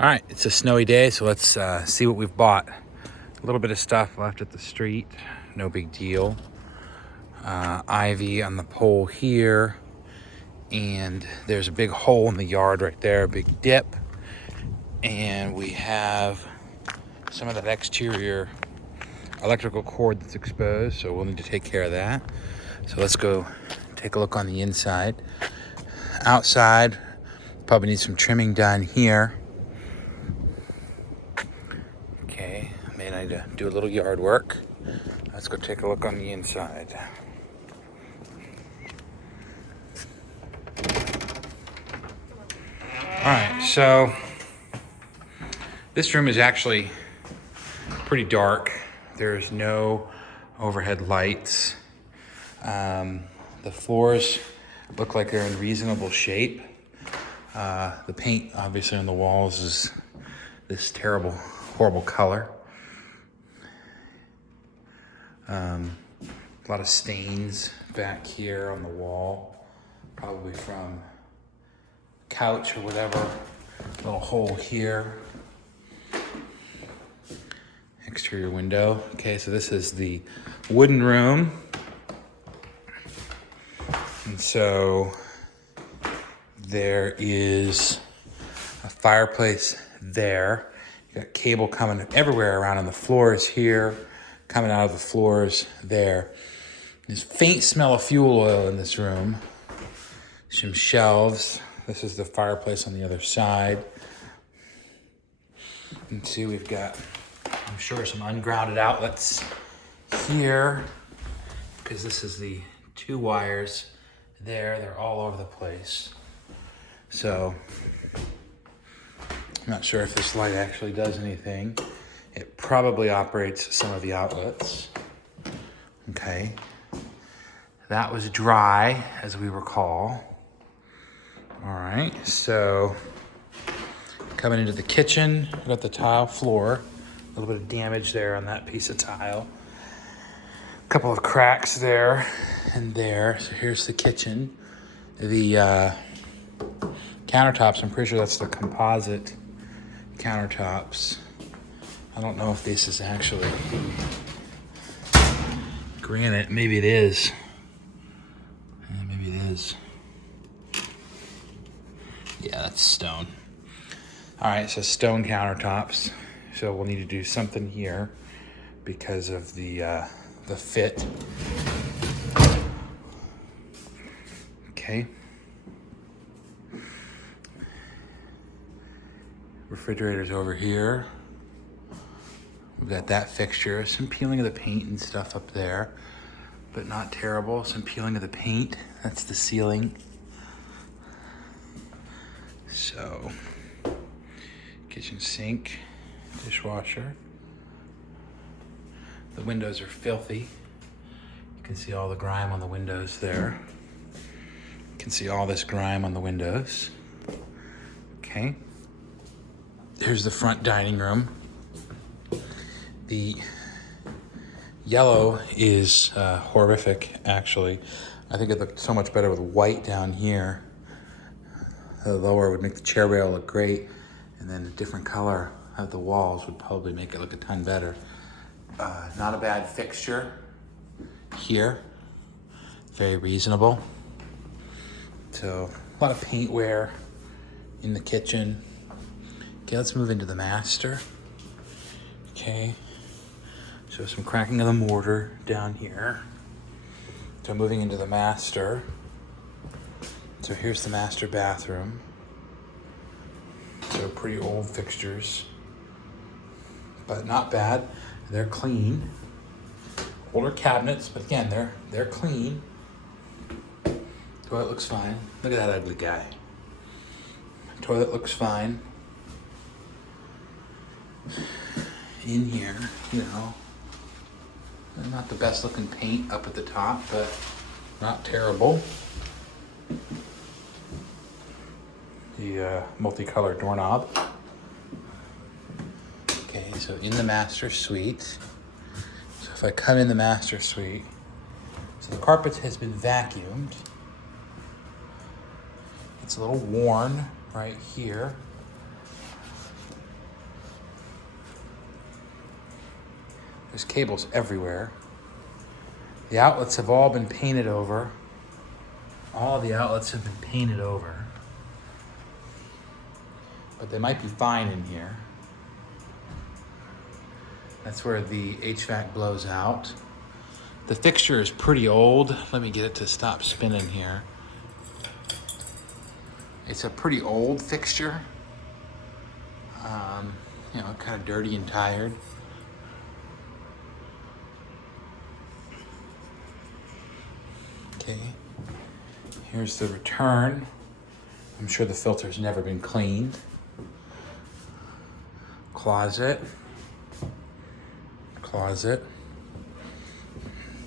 All right, it's a snowy day, so let's see what we've bought. A little bit of stuff left at the street, no big deal. Ivy on the pole here, and there's a big hole in the yard right there, a big dip. And we have some of that exterior electrical cord that's exposed, so we'll need to take care of that. So let's go take a look on the inside. Outside, probably need some trimming done here. Okay, may need to do a little yard work. Let's go take a look on the inside. All right, so this room is actually pretty dark. There's no overhead lights. The floors look like they're in reasonable shape. The paint, obviously, on the walls is this terrible, horrible color. A lot of stains back here on the wall, probably from couch or whatever. Little hole here. Exterior window. Okay, so this is the wooden room. And so there is a fireplace there. You got cable coming everywhere around on the floors here, coming out of the floors there. There's faint smell of fuel oil in this room. Some shelves. This is the fireplace on the other side. You can see we've got, I'm sure, some ungrounded outlets here, because this is the two wires there. They're all over the place. So I'm not sure if this light actually does anything. It probably operates some of the outlets. Okay. That was dry, as we recall. All right, so coming into the kitchen, we've got the tile floor. A little bit of damage there on that piece of tile. A couple of cracks there and there. So here's the kitchen. The countertops, I'm pretty sure that's the composite countertops. I don't know if this is actually granite. Maybe it is. Yeah, maybe it is. Yeah, that's stone. All right, so stone countertops. So we'll need to do something here because of the fit. Okay. Refrigerator's over here. We've got that fixture. Some peeling of the paint and stuff up there, but not terrible. Some peeling of the paint. That's the ceiling. So, kitchen sink, dishwasher. The windows are filthy. You can see all the grime on the windows there. You can see all this grime on the windows. Okay. Here's the front dining room. The yellow is horrific, actually. I think it looked so much better with white down here. The lower would make the chair rail look great, and then a different color of the walls would probably make it look a ton better. Not a bad fixture here. Very reasonable. So, a lot of paint wear in the kitchen. Okay, let's move into the master. Okay, so some cracking of the mortar down here. So moving into the master. So here's the master bathroom. So pretty old fixtures, but not bad. They're clean. Older cabinets, but again, they're clean. Toilet looks fine. Look at that ugly guy. Toilet looks fine. In here, you know, not the best looking paint up at the top, but not terrible. The multicolored doorknob. Okay, so in the master suite. So if I come in the master suite, so the carpet has been vacuumed. It's a little worn right here. There's cables everywhere. The outlets have all been painted over. All the outlets have been painted over. But they might be fine in here. That's where the HVAC blows out. The fixture is pretty old. Let me get it to stop spinning here. It's a pretty old fixture. You know, kind of dirty and tired. Okay, here's the return. I'm sure the filter's never been cleaned. Closet. Closet.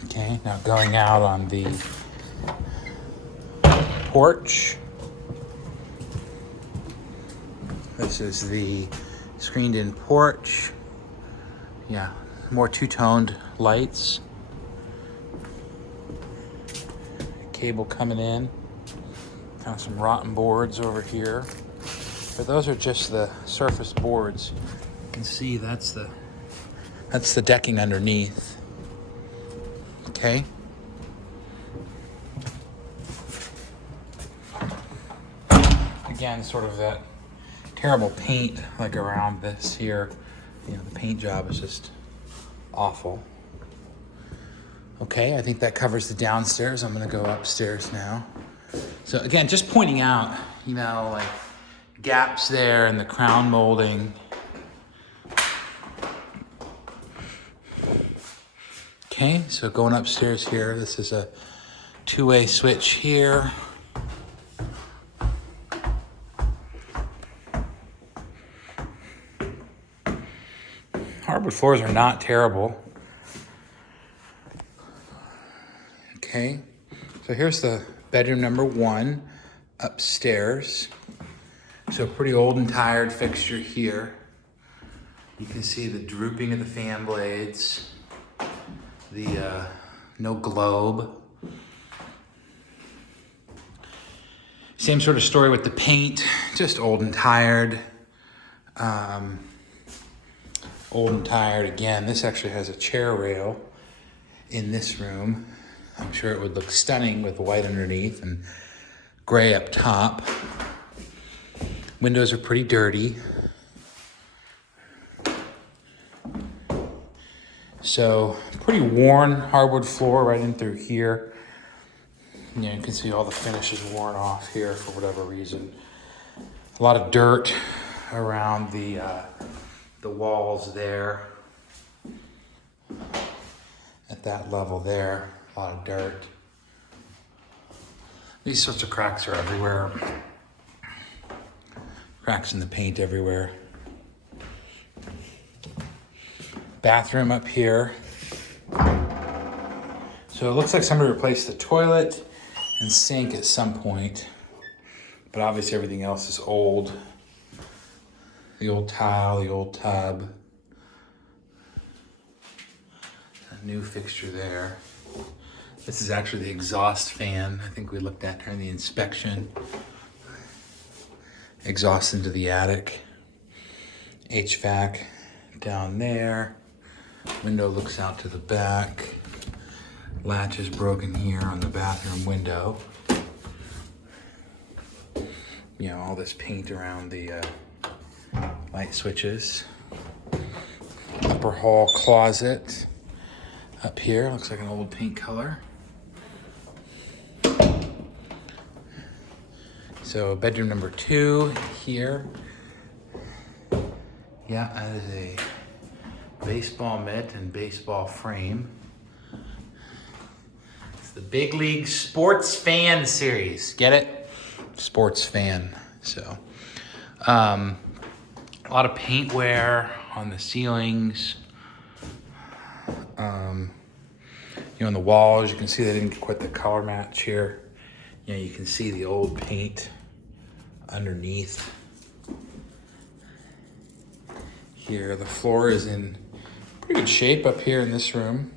Okay, now going out on the porch. This is the screened-in porch. Yeah, more two-toned lights. Cable coming in. Kind of some rotten boards over here. But those are just the surface boards. You can see that's the decking underneath. Okay. Again, sort of that terrible paint like around this here. You know, the paint job is just awful. Okay, I think that covers the downstairs. I'm gonna go upstairs now. So again, just pointing out, you know, like gaps there in the crown molding. Okay, so going upstairs here, this is a two-way switch here. Hardwood floors are not terrible. Okay, so here's the bedroom number 1 upstairs. So a pretty old and tired fixture here. You can see the drooping of the fan blades, the no globe. Same sort of story with the paint, just old and tired. Old and tired again. This actually has a chair rail in this room. I'm sure it would look stunning with white underneath and gray up top. Windows are pretty dirty. So pretty worn hardwood floor right in through here. You can see all the finish is worn off here for whatever reason. A lot of dirt around the walls there. At that level there, a lot of dirt. These sorts of cracks are everywhere. Cracks in the paint everywhere. Bathroom up here. So it looks like somebody replaced the toilet and sink at some point, but obviously everything else is old. The old tile, the old tub. A new fixture there. This is actually the exhaust fan I think we looked at during the inspection. Exhaust into the attic. HVAC down there. Window looks out to the back. Latch is broken here on the bathroom window. You know, all this paint around the light switches. Upper hall closet up here. Looks like an old paint color. So bedroom number 2 here. Yeah, that is a baseball mitt and baseball frame. It's the Big League Sports Fan series. Get it? Sports fan. So, a lot of paint wear on the ceilings. You know, on the walls, you can see they didn't get quite the color match here. You know, you can see the old paint underneath. Here, the floor is in pretty good shape up here in this room.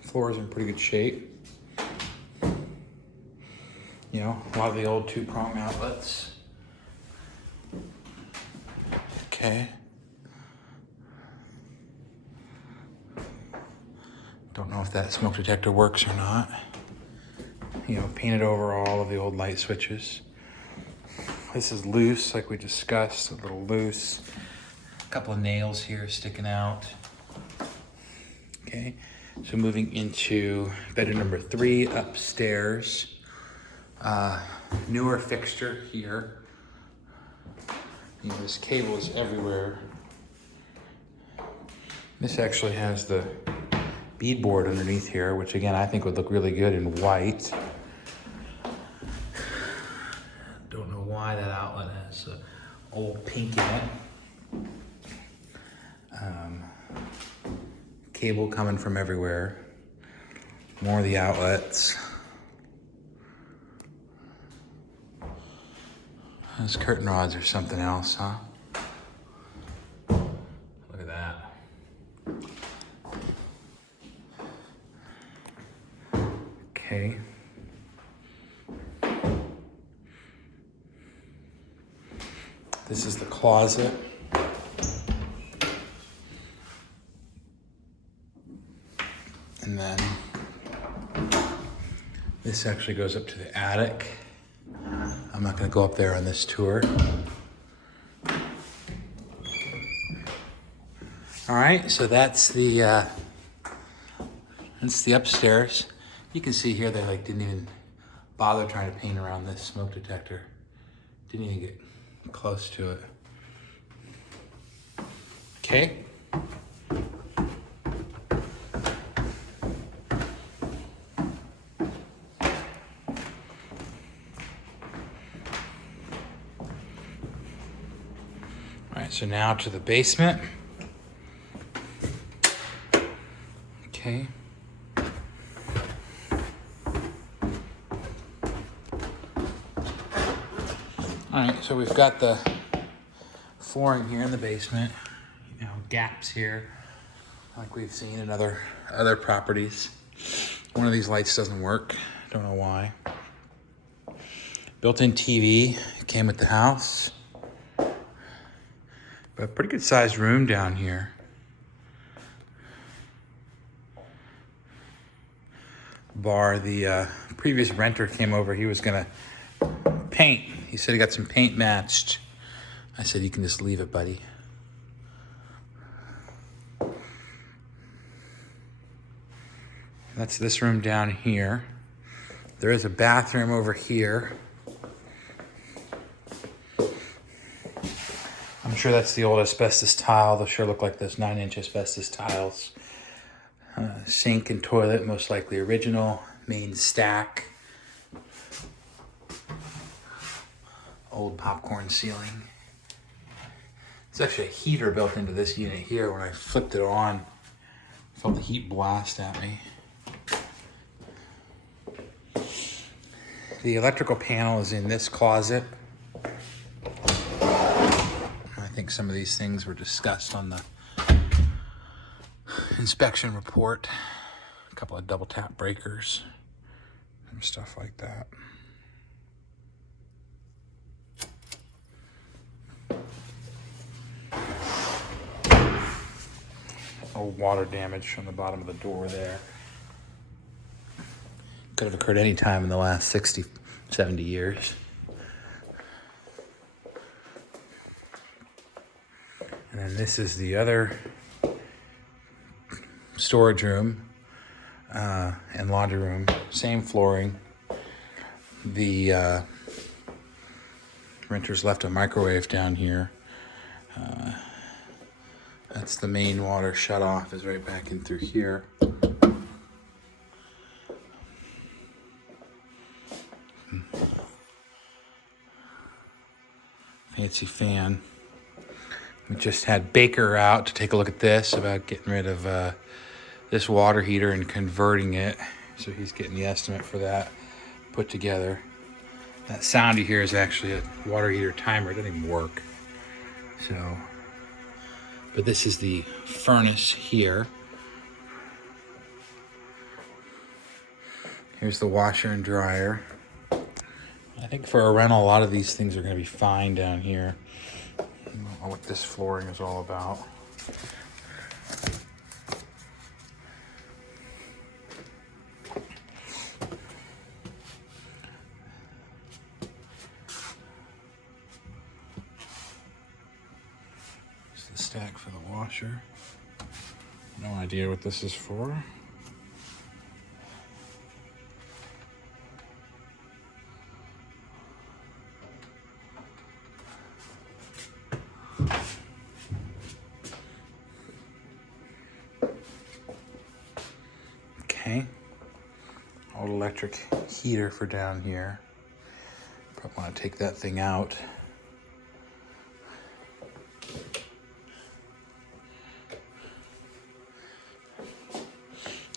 Floor is in pretty good shape. You know, a lot of the old 2-prong outlets. Okay. that smoke detector works or not. You know, painted over all of the old light switches. This is loose, like we discussed, a little loose. A couple of nails here sticking out. Okay, so moving into bedroom number 3 upstairs. Newer fixture here. You know, this cable is everywhere. This actually has the beadboard underneath here, which again I think would look really good in white. Don't know why that outlet has old pink in it. Cable coming from everywhere. More of the outlets. Those curtain rods or something else, huh? Look at that. Okay. This is the closet. And then this actually goes up to the attic. I'm not going to go up there on this tour. All right, so that's the upstairs. You can see here they like didn't even bother trying to paint around this smoke detector. Didn't even get close to it. Okay. All right, so now to the basement. Okay. All right, so we've got the flooring here in the basement. You know, gaps here, like we've seen in other properties. One of these lights doesn't work. Don't know why. Built-in TV came with the house. But a pretty good sized room down here. Bar, the previous renter came over. He was gonna paint. He said he got some paint matched. I said, you can just leave it, buddy. That's this room down here. There is a bathroom over here. I'm sure that's the old asbestos tile. They'll sure look like those 9-inch asbestos tiles. Sink and toilet, most likely original. Main stack. Old popcorn ceiling. There's actually a heater built into this unit here. When I flipped it on, I felt the heat blast at me. The electrical panel is in this closet. I think some of these things were discussed on the inspection report. A couple of double tap breakers and stuff like that. Old water damage from the bottom of the door there. Could have occurred any time in the last 60, 70 years. And then this is the other storage room and laundry room. Same flooring. The renters left a microwave down here. That's the main water shut off, is right back in through here. Fancy fan. We just had Baker out to take a look at this about getting rid of this water heater and converting it. So he's getting the estimate for that put together. That sound you hear is actually a water heater timer. It doesn't even work. So, but this is the furnace here. Here's the washer and dryer. I think for a rental, a lot of these things are going to be fine down here. I don't know what this flooring is all about. HVAC for the washer. No idea what this is for. Okay. Old electric heater for down here. Probably want to take that thing out.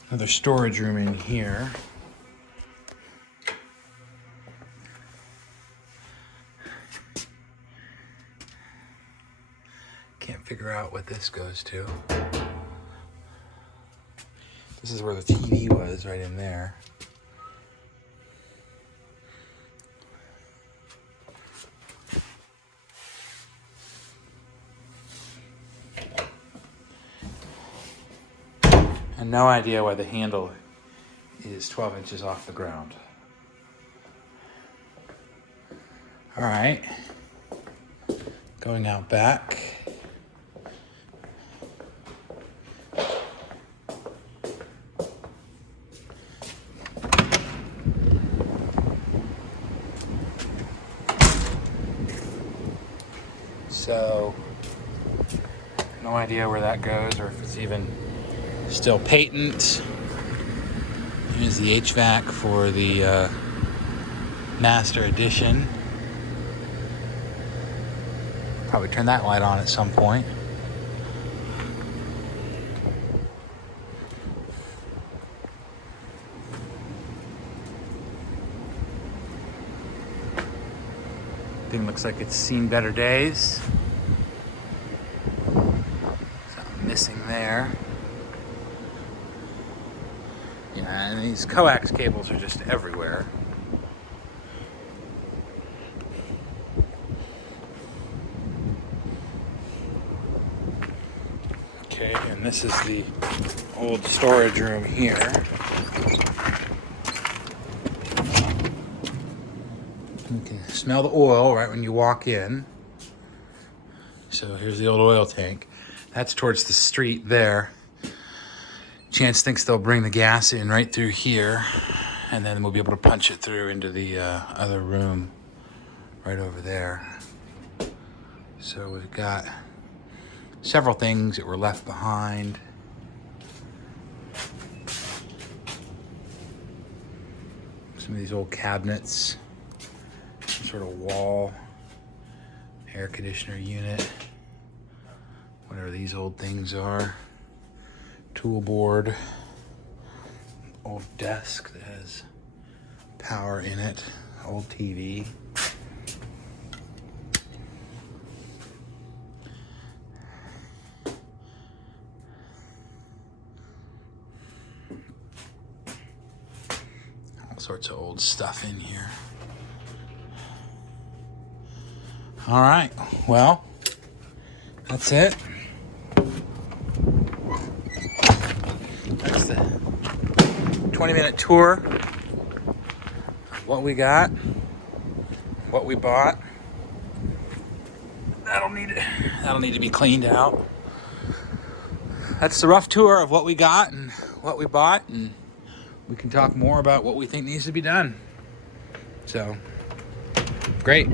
Another storage room in here. Can't figure out what this goes to. This is where the TV was, right in there. And no idea why the handle is 12 inches off the ground. All right, going out back. So, no idea where that goes or if it's even still patent. Here's the HVAC for the Master Edition. Probably turn that light on at some point. Thing looks like it's seen better days. Something missing there. Yeah, and these coax cables are just everywhere. Okay, and this is the old storage room here. You can smell the oil right when you walk in. So here's the old oil tank. That's towards the street there. Chance thinks they'll bring the gas in right through here, and then we'll be able to punch it through into the other room right over there. So we've got several things that were left behind. Some of these old cabinets, some sort of wall, air conditioner unit, whatever these old things are. Tool board, old desk that has power in it, old TV. All sorts of old stuff in here. All right, well, that's it. That's the 20-minute tour of what we got, what we bought. That'll need to be cleaned out. That's the rough tour of what we got and what we bought, and we can talk more about what we think needs to be done. So, great.